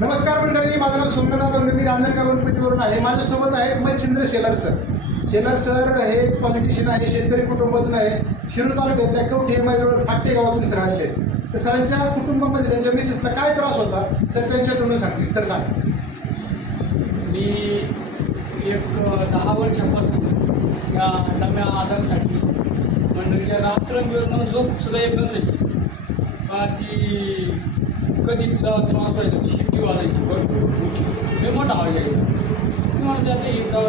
नमस्कार मंडळी माझं नाव सोमनाथ बंद मी रांजणगाव गणपतीवरून आहे. माझ्यासोबत आहे मच्छिंद्र शेलर सर. शेलर सर हे पॉलिटिशियन आहे शेतकरी कुटुंबातून आहे. शिरू तालुक्यातल्या कवठे मैजवळ फाटे गावातून सर आलेले तर सरांच्या कुटुंबामध्ये त्यांच्या मिसेसला काय त्रास होता? सर त्यांच्या तोंडून सांगतील. सर सांग. मी एक दहा वर्षापासून या दम्या आजारासाठी मंडळीच्या रात्रंदिवस मला झोप सुद्धा येत नसायची. का ती कधी तिला त्रास व्हायचा ती शिट्टी वाजायची भरपूर मोठी लय मोठा आवाज यायचा मी म्हणत आता एकदा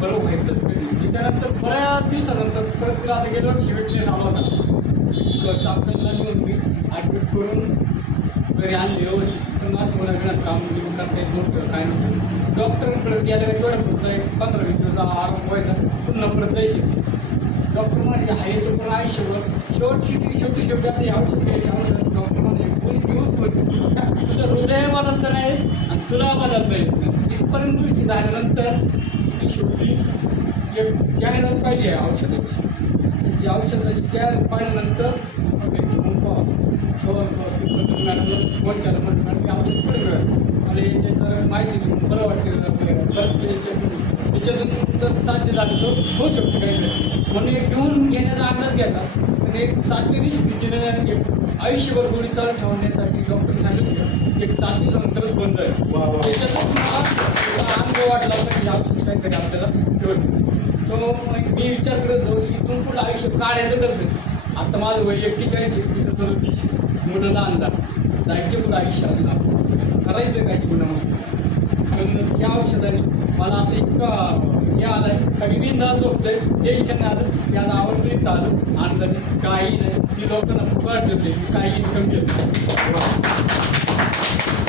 बरं व्हायचंच कधी त्याच्यानंतर बऱ्याच दिवसानंतर परत तिला आता गेल्यावर वर्षी वेटनेस आला होता चाकणला नेऊन मी ॲडमिट करून घरी आणले व्यवस्थित पण असं मला घरात काम बिम करता येत नव्हतं काय नव्हतं डॉक्टरांकडे गेल्या तेवढ्या पुरता एक पंधरा वीस दिवस आराम व्हायचा पुन्हा परत जायचे डॉक्टर म्हणजे आहे तो पण आयुष्यभर शेवट शिटी शेवटी शेवटी आता हे औषध घ्यायची डॉक्टर माझे कोणी तुझं हृदय बदलत नाही आणि तुला बदलता येत नाही इथपर्यंत गोष्टी झाल्यानंतर शेवटी एक जाहिरात पाहिली आहे औषधाची. जी औषधाची जाहिरात पाहिल्यानंतर घेऊन पाहा. मॅडमला फोन केला म्हणून मॅडम औषध पडलं मिळालं? मला याच्यात माहिती घेऊन बरं वाटतं परत याच्यातून याच्यातून जर साध्य झालं तर होऊ शकतो काही म्हणून घेऊन घेण्याचा अंदाज घेतला. आणि एक साध्य ते दिवस एक आयुष्यभर गोळी चालू ठेवण्यासाठी डॉक्टर सांगितलं एक सात दिवसानंतरच बंद झालं वा वा. त्याच्यातून मला अनुभव वाटला होता की औषध काहीतरी आपल्याला तो मग मी विचार करत होतो इथून पुढं आयुष्य काढायचं कसं आता माझं वय एक्केचाळीस तिचं सदतीस मोठं लहान लहान. जायचं कुठं आयुष्य आपण करायचं काय गुन्हा पण ह्या औषधाने मला आता इतकं आलं मी बिंदास झोपतोय टेन्शन नाही आलं की आता आवडतं इथं आलं आनंदाने काही नाही मी लोकांना फुकट देते मी काही इन्कम घेत नाही